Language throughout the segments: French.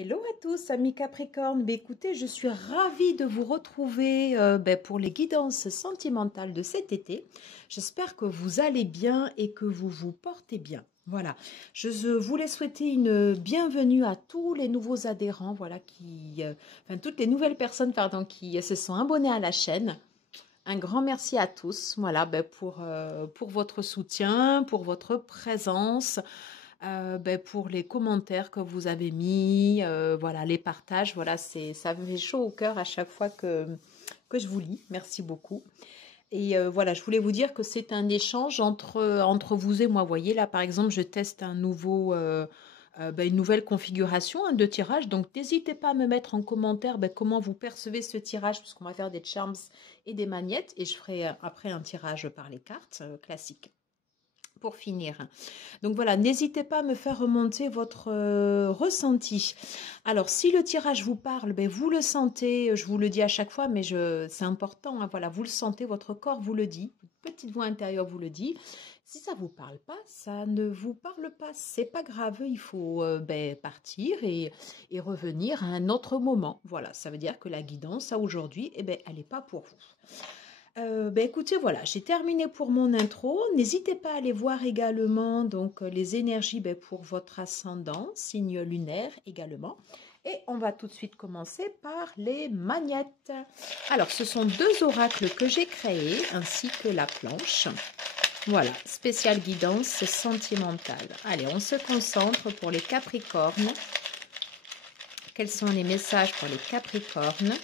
Hello à tous, amis Capricorne. Écoutez, je suis ravie de vous retrouver pour les guidances sentimentales de cet été. J'espère que vous allez bien et que vous vous portez bien. Voilà, je voulais souhaiter une bienvenue à tous les nouveaux adhérents, voilà, toutes les nouvelles personnes, pardon, qui se sont abonnées à la chaîne. Un grand merci à tous, voilà, pour votre soutien, pour votre présence. Pour les commentaires que vous avez mis, voilà, les partages, voilà, ça me fait chaud au cœur à chaque fois que je vous lis. Merci beaucoup. Et voilà, je voulais vous dire que c'est un échange entre vous et moi. Vous voyez, là, par exemple, je teste une nouvelle configuration de tirage. Donc, n'hésitez pas à me mettre en commentaire comment vous percevez ce tirage, parce qu'on va faire des charms et des magnettes. Et je ferai après un tirage par les cartes classiques. Pour finir. Donc voilà, n'hésitez pas à me faire remonter votre ressenti. Alors, si le tirage vous parle, vous le sentez, je vous le dis à chaque fois, mais c'est important, hein, voilà, vous le sentez, votre corps vous le dit, votre petite voix intérieure vous le dit. Si ça ne vous parle pas, ça ne vous parle pas, c'est pas grave, il faut partir et revenir à un autre moment. Voilà, ça veut dire que la guidance, aujourd'hui, elle n'est pas pour vous. Écoutez, voilà, j'ai terminé pour mon intro. N'hésitez pas à aller voir également donc, les énergies pour votre ascendant, signe lunaire également. Et on va tout de suite commencer par les magnettes. Alors, ce sont deux oracles que j'ai créés, ainsi que la planche. Voilà, spéciale guidance sentimentale. Allez, on se concentre pour les Capricornes. Quels sont les messages pour les Capricornes ?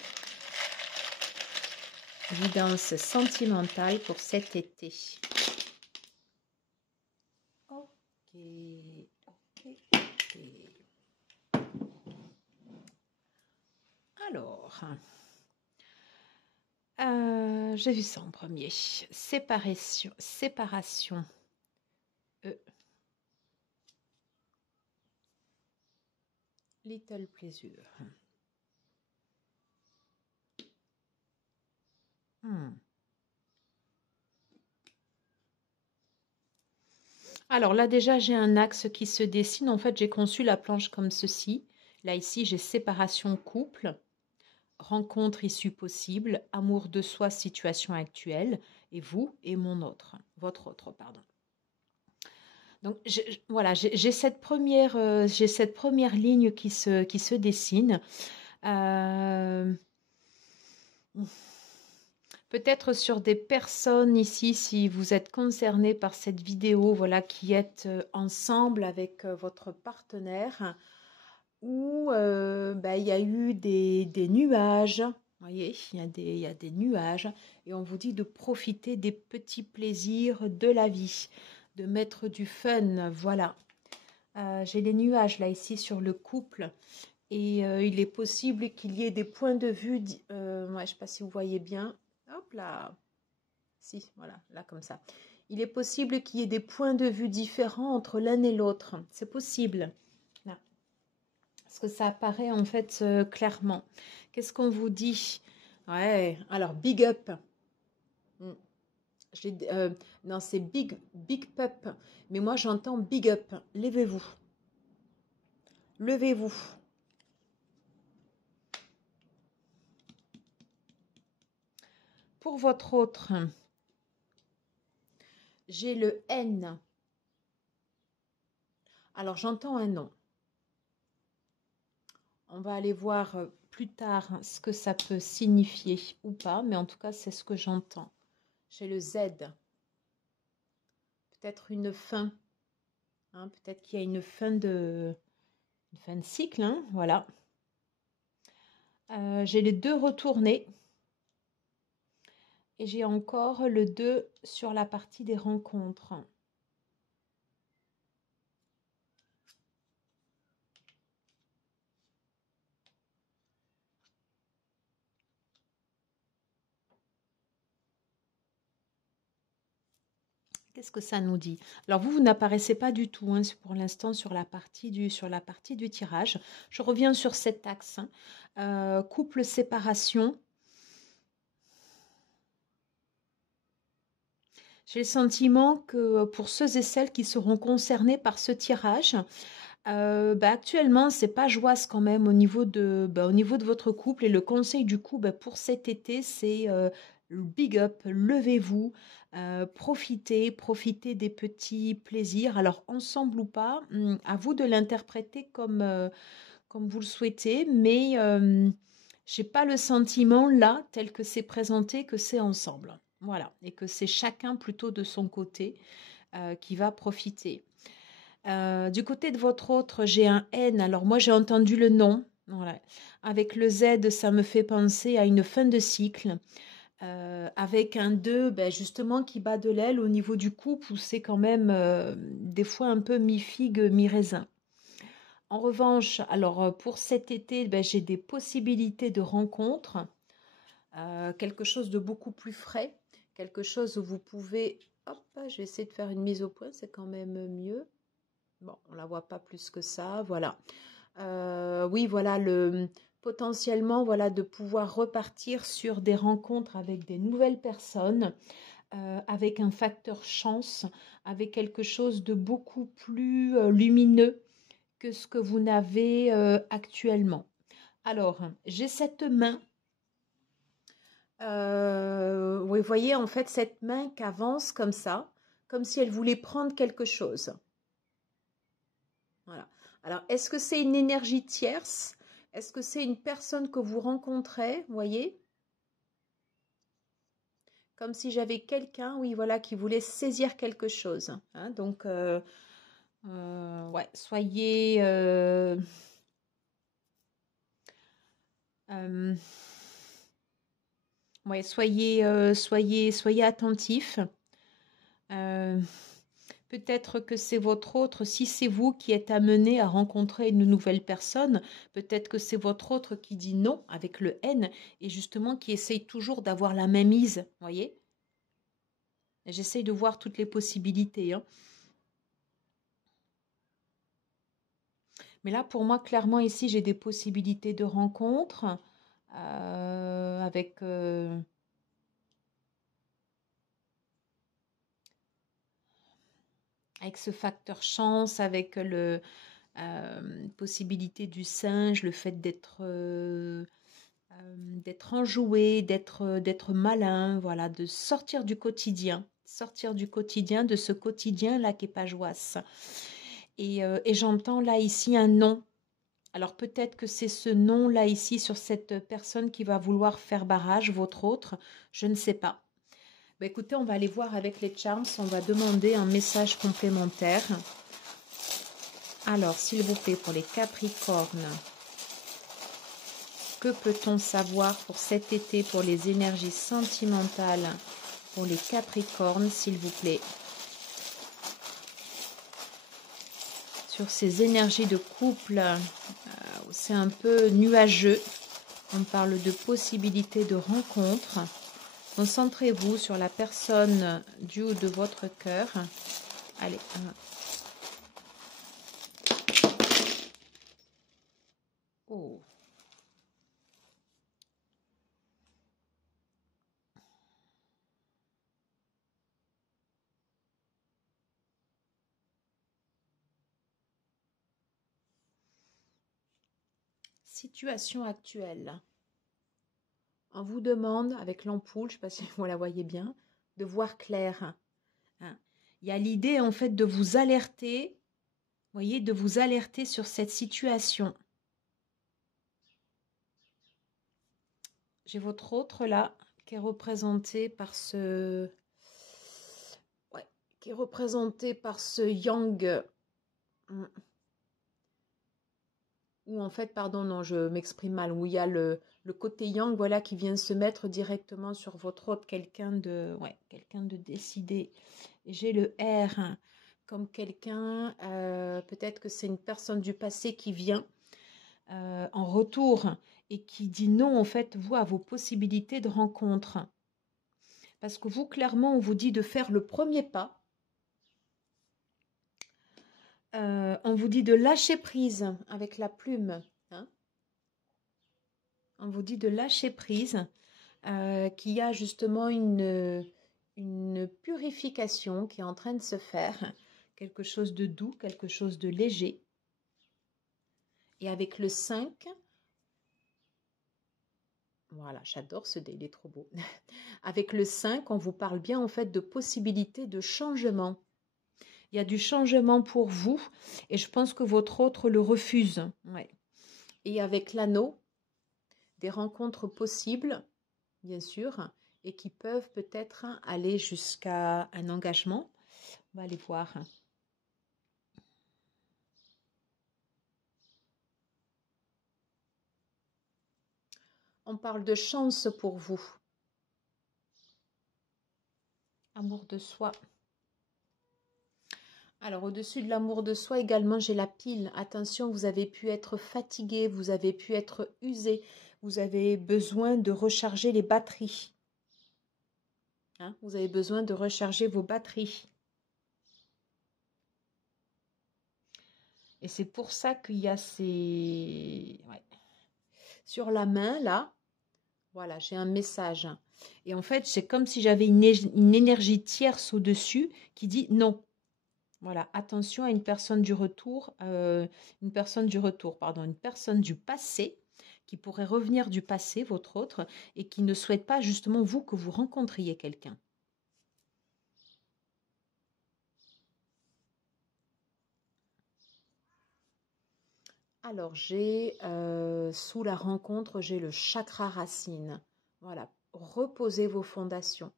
Guidance sentimentale pour cet été. Ok. Alors, j'ai vu ça en premier. Séparation. Little pleasure. Alors là déjà j'ai un axe qui se dessine. En fait j'ai conçu la planche comme ceci. Là ici j'ai séparation couple, rencontre issue possible, amour de soi, situation actuelle, et vous et votre autre, pardon. Donc voilà, j'ai cette première ligne qui se dessine. Peut-être sur des personnes ici, si vous êtes concernés par cette vidéo, voilà, qui êtes ensemble avec votre partenaire, où il y a eu des nuages. Vous voyez, il y a des nuages et on vous dit de profiter des petits plaisirs de la vie, de mettre du fun, voilà. J'ai les nuages là ici sur le couple et il est possible qu'il y ait des points de vue, je ne sais pas si vous voyez bien, hop là, si, voilà, là comme ça. Il est possible qu'il y ait des points de vue différents entre l'un et l'autre, c'est possible. Là. Parce que ça apparaît en fait clairement. Qu'est-ce qu'on vous dit? Ouais, alors big up. Non, c'est big pup. Mais moi j'entends big up. Levez-vous. Levez-vous. Pour votre autre, j'ai le N. Alors j'entends un nom. On va aller voir plus tard ce que ça peut signifier ou pas, mais en tout cas, c'est ce que j'entends. J'ai le Z. Peut-être une fin. Hein, peut-être qu'il y a une fin de cycle. Hein, voilà. J'ai les 2 retournés. Et j'ai encore le 2 sur la partie des rencontres. Qu'est-ce que ça nous dit? Alors vous n'apparaissez pas du tout hein, pour l'instant sur la partie du tirage. Je reviens sur cet axe. Hein. Couple séparation. J'ai le sentiment que pour ceux et celles qui seront concernés par ce tirage, Actuellement, c'est pas joyeux quand même au niveau de votre couple. Et le conseil du coup, pour cet été, c'est big up, levez-vous, profitez des petits plaisirs. Alors ensemble ou pas, à vous de l'interpréter comme vous le souhaitez, mais j'ai pas le sentiment là, tel que c'est présenté, que c'est ensemble. Voilà, et que c'est chacun plutôt de son côté qui va profiter. Du côté de votre autre, j'ai un N. Alors moi, j'ai entendu le nom. Voilà. Avec le Z, ça me fait penser à une fin de cycle. Avec un 2, justement, qui bat de l'aile au niveau du couple, où c'est quand même des fois un peu mi-figue, mi-raisin. En revanche, alors pour cet été, j'ai des possibilités de rencontres, quelque chose de beaucoup plus frais, quelque chose où vous pouvez... Hop, je vais essayer de faire une mise au point, c'est quand même mieux. Bon, on la voit pas plus que ça, voilà. Oui, voilà, potentiellement, voilà, de pouvoir repartir sur des rencontres avec des nouvelles personnes, avec un facteur chance, avec quelque chose de beaucoup plus lumineux que ce que vous n'avez actuellement. Alors, j'ai cette main. Vous voyez en fait cette main qui avance comme ça, comme si elle voulait prendre quelque chose. Voilà. Alors, est-ce que c'est une énergie tierce? Est-ce que c'est une personne que vous rencontrez? Vous voyez? Comme si j'avais quelqu'un, oui, voilà, qui voulait saisir quelque chose. Hein, donc, ouais, soyez... ouais, soyez attentifs. Peut-être que c'est votre autre, si c'est vous qui êtes amené à rencontrer une nouvelle personne, peut-être que c'est votre autre qui dit non avec le N et justement qui essaye toujours d'avoir la même mise, voyez? J'essaye de voir toutes les possibilités, hein. Mais là, pour moi, clairement, ici, j'ai des possibilités de rencontre avec... avec ce facteur chance, avec le possibilité du singe, le fait d'être enjoué, d'être malin, voilà, de sortir du quotidien, de ce quotidien-là qui est pas joisse. Et j'entends là ici un non. Alors peut-être que c'est ce non-là ici sur cette personne qui va vouloir faire barrage, votre autre, je ne sais pas. Écoutez, on va aller voir avec les charms, on va demander un message complémentaire. Alors, s'il vous plaît, pour les Capricornes, que peut-on savoir pour cet été, pour les énergies sentimentales, pour les Capricornes, s'il vous plaît? Sur ces énergies de couple, c'est un peu nuageux. On parle de possibilités de rencontre. Concentrez-vous sur la personne du haut de votre cœur. Allez. Oh. Situation actuelle. On vous demande, avec l'ampoule, je ne sais pas si vous la voyez bien, de voir clair. Hein. Il y a l'idée en fait de vous alerter, voyez, de vous alerter sur cette situation. J'ai votre autre là, qui est représenté par ce... Ouais, qui est représenté par ce yang... Ou en fait, pardon, non, je m'exprime mal, où il y a le côté yang, voilà, qui vient se mettre directement sur votre autre, quelqu'un de décidé. Et j'ai le R comme quelqu'un, peut-être que c'est une personne du passé qui vient en retour et qui dit non, en fait, vous, à vos possibilités de rencontre. Parce que vous, clairement, on vous dit de faire le premier pas. On vous dit de lâcher prise avec la plume. Hein. On vous dit de lâcher prise, qu'il y a justement une purification qui est en train de se faire. Quelque chose de doux, quelque chose de léger. Et avec le 5, voilà, j'adore ce dé, il est trop beau. Avec le 5, on vous parle bien en fait de possibilités de changement. Il y a du changement pour vous et je pense que votre autre le refuse. Ouais. Et avec l'anneau, des rencontres possibles, bien sûr, et qui peuvent peut-être aller jusqu'à un engagement. On va aller voir. On parle de chance pour vous. Amour de soi. Alors, au-dessus de l'amour de soi, également, j'ai la pile. Attention, vous avez pu être fatigué, vous avez pu être usé, vous avez besoin de recharger les batteries. Hein, vous avez besoin de recharger vos batteries. Et c'est pour ça qu'il y a ces... Ouais. Sur la main, là, voilà, j'ai un message. Et en fait, c'est comme si j'avais une énergie tierce au-dessus qui dit non. Voilà, attention à une personne du retour, une personne du passé qui pourrait revenir du passé, votre autre, et qui ne souhaite pas justement vous que vous rencontriez quelqu'un. Alors, j'ai sous la rencontre, j'ai le chakra racine. Voilà, reposez vos fondations.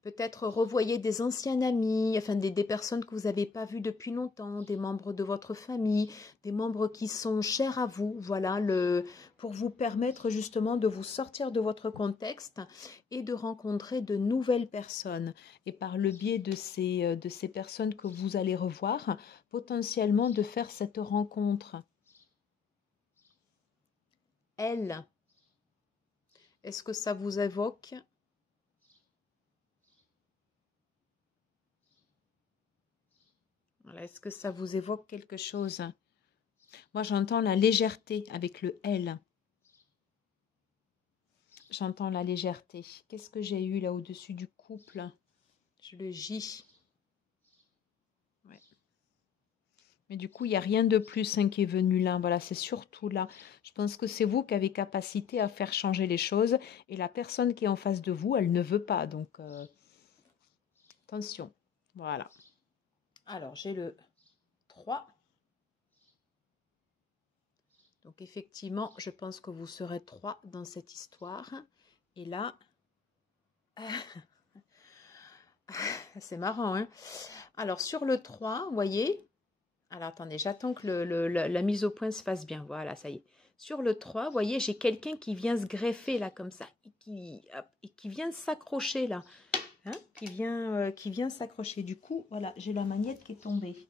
Peut-être revoyez des anciens amis, enfin des personnes que vous n'avez pas vues depuis longtemps, des membres de votre famille, des membres qui sont chers à vous, voilà, pour vous permettre justement de vous sortir de votre contexte et de rencontrer de nouvelles personnes. Et par le biais de ces personnes que vous allez revoir, potentiellement de faire cette rencontre. Elle, est-ce que ça vous évoque ? Voilà, est-ce que ça vous évoque quelque chose ? Moi, j'entends la légèreté avec le L. J'entends la légèreté. Qu'est-ce que j'ai eu là au-dessus du couple? Je le J. Ouais. Mais du coup, il n'y a rien de plus qui est venu là. Voilà, c'est surtout là. Je pense que c'est vous qui avez capacité à faire changer les choses. Et la personne qui est en face de vous, elle ne veut pas. Donc, attention. Voilà. Alors, j'ai le 3. Donc, effectivement, je pense que vous serez 3 dans cette histoire. Et là... c'est marrant, hein. Alors, sur le 3, vous voyez... Alors, attendez, j'attends que la mise au point se fasse bien. Voilà, ça y est. Sur le 3, vous voyez, j'ai quelqu'un qui vient se greffer là, comme ça, et qui vient s'accrocher là. Hein, qui vient s'accrocher. Du coup, voilà, j'ai la magnette qui est tombée.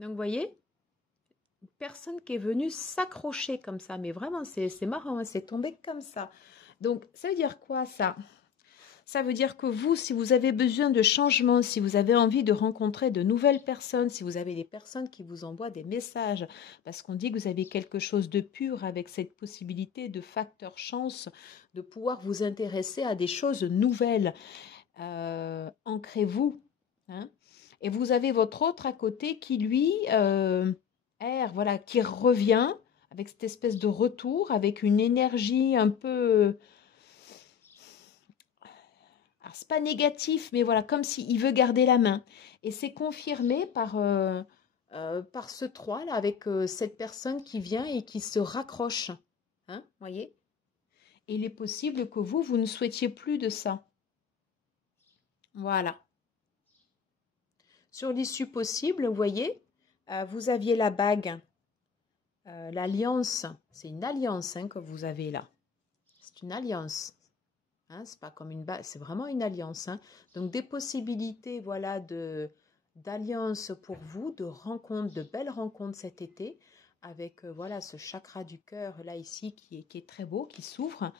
Donc, vous voyez, personne qui est venue s'accrocher comme ça. Mais vraiment, c'est marrant, hein, c'est tombé comme ça. Donc, ça veut dire quoi, ça ? Ça veut dire que vous, si vous avez besoin de changement, si vous avez envie de rencontrer de nouvelles personnes, si vous avez des personnes qui vous envoient des messages, parce qu'on dit que vous avez quelque chose de pur avec cette possibilité de facteur chance, de pouvoir vous intéresser à des choses nouvelles, ancrez-vous. Hein, et vous avez votre autre à côté qui, lui, voilà, qui revient avec cette espèce de retour, avec une énergie un peu... Alors, c'est pas négatif, mais voilà, comme s'il veut garder la main. Et c'est confirmé par ce 3 là, avec cette personne qui vient et qui se raccroche. Hein, voyez? Et il est possible que vous ne souhaitiez plus de ça. Voilà. Sur l'issue possible, vous voyez, vous aviez la bague, l'alliance. C'est une alliance que vous avez là. C'est une alliance. Hein, c'est pas comme une bague, c'est vraiment une alliance. Hein. Donc des possibilités, voilà, d'alliance pour vous, de rencontres, de belles rencontres cet été, avec voilà ce chakra du cœur là ici qui est très beau, qui s'ouvre.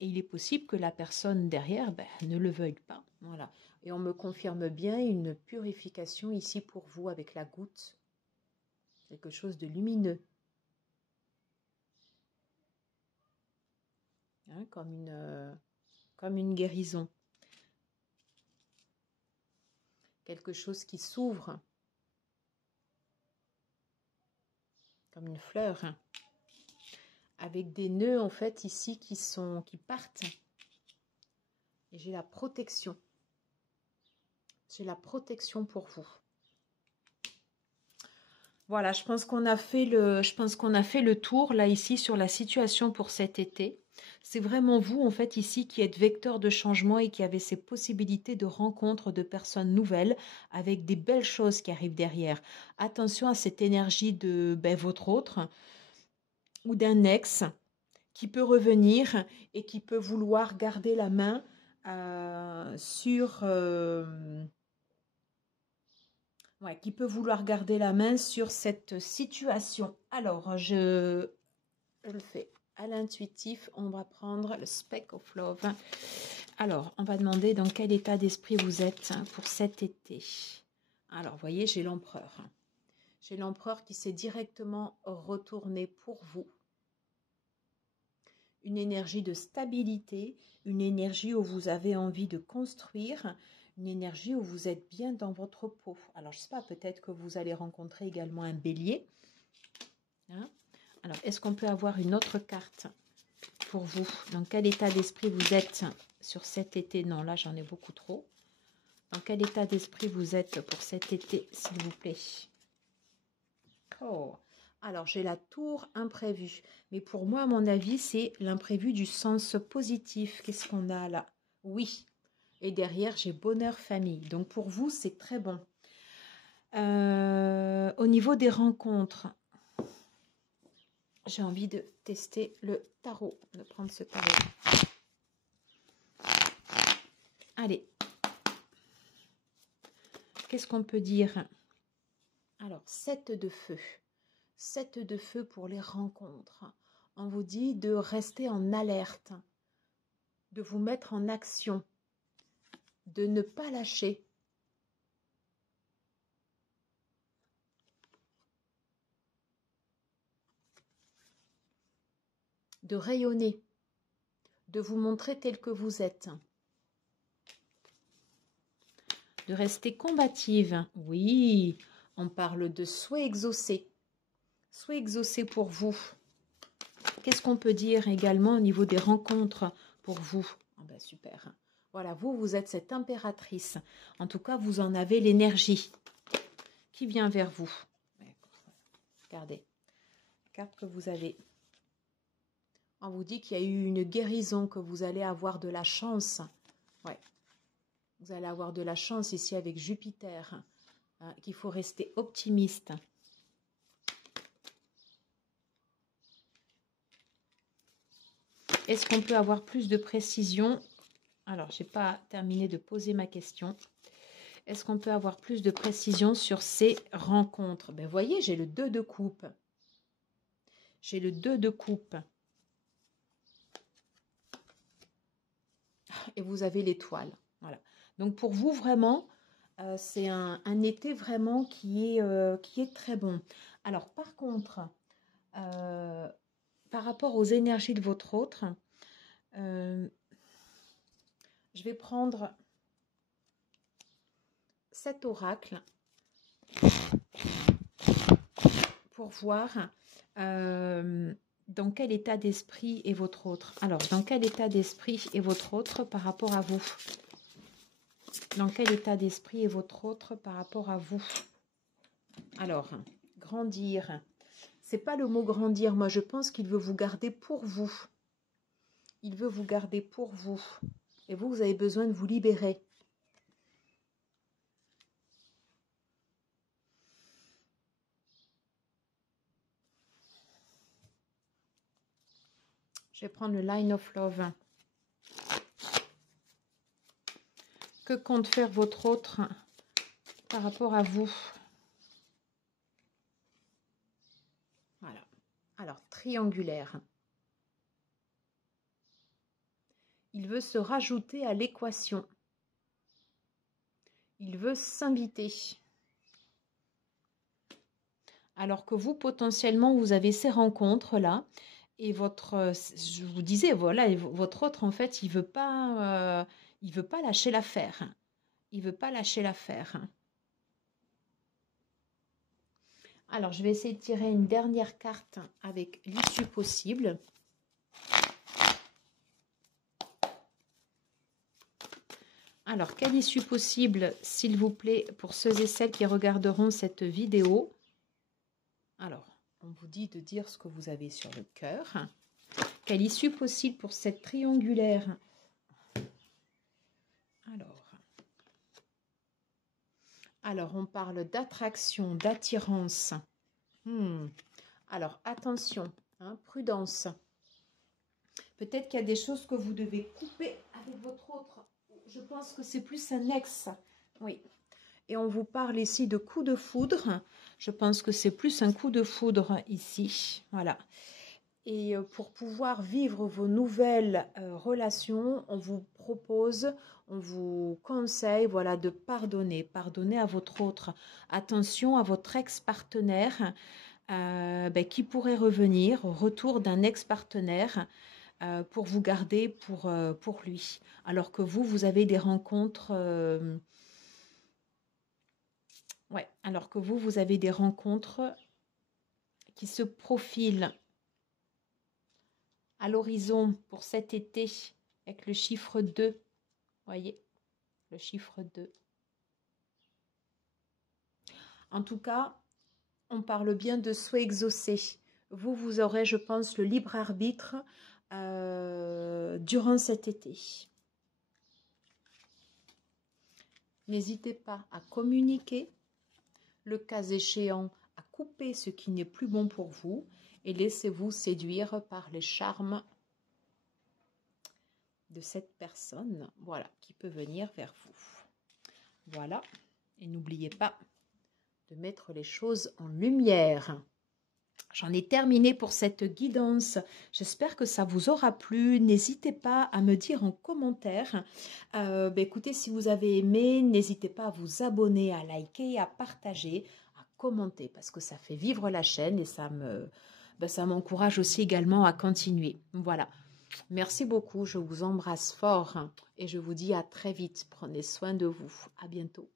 Et il est possible que la personne derrière ne le veuille pas. Voilà. Et on me confirme bien une purification ici pour vous avec la goutte. Quelque chose de lumineux. Hein, comme une guérison. quelque chose qui s'ouvre, comme une fleur, avec des nœuds en fait ici qui partent. Et j'ai la protection. J'ai la protection pour vous. Voilà, je pense qu'on a fait le tour là ici sur la situation pour cet été. C'est vraiment vous en fait ici qui êtes vecteur de changement et qui avez ces possibilités de rencontre de personnes nouvelles avec des belles choses qui arrivent derrière. Attention à cette énergie de votre autre ou d'un ex qui peut revenir et qui peut vouloir garder la main qui peut vouloir garder la main sur cette situation. Alors, je le fais à l'intuitif. On va prendre le Speck of Love. Alors, on va demander dans quel état d'esprit vous êtes pour cet été. Alors, vous voyez, j'ai l'empereur. J'ai l'empereur qui s'est directement retourné pour vous. Une énergie de stabilité, une énergie où vous avez envie de construire, une énergie où vous êtes bien dans votre peau. Alors, je ne sais pas, peut-être que vous allez rencontrer également un bélier. Hein? Alors, est-ce qu'on peut avoir une autre carte pour vous? Dans quel état d'esprit vous êtes sur cet été? Non, là, j'en ai beaucoup trop. Dans quel état d'esprit vous êtes pour cet été, s'il vous plaît? Oh, alors j'ai la tour imprévue. Mais pour moi, à mon avis, c'est l'imprévu du sens positif. Qu'est-ce qu'on a là? Oui. Et derrière, j'ai bonheur famille. Donc pour vous, c'est très bon. Au niveau des rencontres, j'ai envie de tester le tarot, de prendre ce tarot. Allez. Qu'est-ce qu'on peut dire? Alors, 7 de feu. 7 de feu pour les rencontres. On vous dit de rester en alerte, de vous mettre en action, de ne pas lâcher. De rayonner, de vous montrer tel que vous êtes. De rester combative. Oui, on parle de souhait exaucé. Souhait exaucé pour vous. Qu'est-ce qu'on peut dire également au niveau des rencontres pour vous? Oh ben super. Voilà, vous êtes cette impératrice. En tout cas, vous en avez l'énergie qui vient vers vous. Regardez, la carte que vous avez. On vous dit qu'il y a eu une guérison, que vous allez avoir de la chance. Ouais. Vous allez avoir de la chance ici avec Jupiter. Hein, qu'il faut rester optimiste. Est-ce qu'on peut avoir plus de précision? Alors, je n'ai pas terminé de poser ma question. Est-ce qu'on peut avoir plus de précision sur ces rencontres? Ben, voyez, j'ai le 2 de coupe. J'ai le 2 de coupe. Et vous avez l'étoile. Voilà. Donc, pour vous, vraiment, c'est un été vraiment qui est très bon. Alors, par contre, par rapport aux énergies de votre autre, je vais prendre cet oracle pour voir dans quel état d'esprit est votre autre. Alors, dans quel état d'esprit est votre autre par rapport à vous? Dans quel état d'esprit est votre autre par rapport à vous? Alors, grandir. C'est pas le mot grandir. Moi, je pense qu'il veut vous garder pour vous. Il veut vous garder pour vous. Et vous, vous avez besoin de vous libérer. Je vais prendre le Line of Love. Que compte faire votre autre par rapport à vous? Voilà. Alors, triangulaire. Il veut se rajouter à l'équation. Il veut s'inviter. Alors que vous, potentiellement, vous avez ces rencontres-là. Et je vous disais, voilà, votre autre, en fait, il veut pas lâcher l'affaire. Il veut pas lâcher l'affaire. Alors, je vais essayer de tirer une dernière carte avec l'issue possible. Alors, quelle issue possible, s'il vous plaît, pour ceux et celles qui regarderont cette vidéo? Alors, on vous dit de dire ce que vous avez sur le cœur. Quelle issue possible pour cette triangulaire? Alors, on parle d'attraction, d'attirance. Alors, attention, hein, prudence. Peut-être qu'il y a des choses que vous devez couper avec votre autre. Je pense que c'est plus un ex. Oui. Et on vous parle ici de coup de foudre. Je pense que c'est plus un coup de foudre ici. Voilà. Et pour pouvoir vivre vos nouvelles relations, on vous propose, on vous conseille, voilà, de pardonner. Pardonner à votre autre. Attention à votre ex-partenaire qui pourrait revenir au retour d'un ex-partenaire pour vous garder pour lui. Alors que vous avez des rencontres... alors que vous avez des rencontres qui se profilent à l'horizon pour cet été avec le chiffre 2. Voyez, le chiffre 2. En tout cas, on parle bien de souhait exaucé. Vous aurez, je pense, le libre arbitre durant cet été. N'hésitez pas à communiquer, le cas échéant, à couper ce qui n'est plus bon pour vous et laissez-vous séduire par les charmes de cette personne, voilà, qui peut venir vers vous. Voilà, et n'oubliez pas de mettre les choses en lumière. J'en ai terminé pour cette guidance. J'espère que ça vous aura plu. N'hésitez pas à me dire en commentaire. Écoutez, si vous avez aimé, n'hésitez pas à vous abonner, à liker, à partager, à commenter parce que ça fait vivre la chaîne et ça m'encourage aussi également à continuer. Voilà. Merci beaucoup. Je vous embrasse fort et je vous dis à très vite. Prenez soin de vous. À bientôt.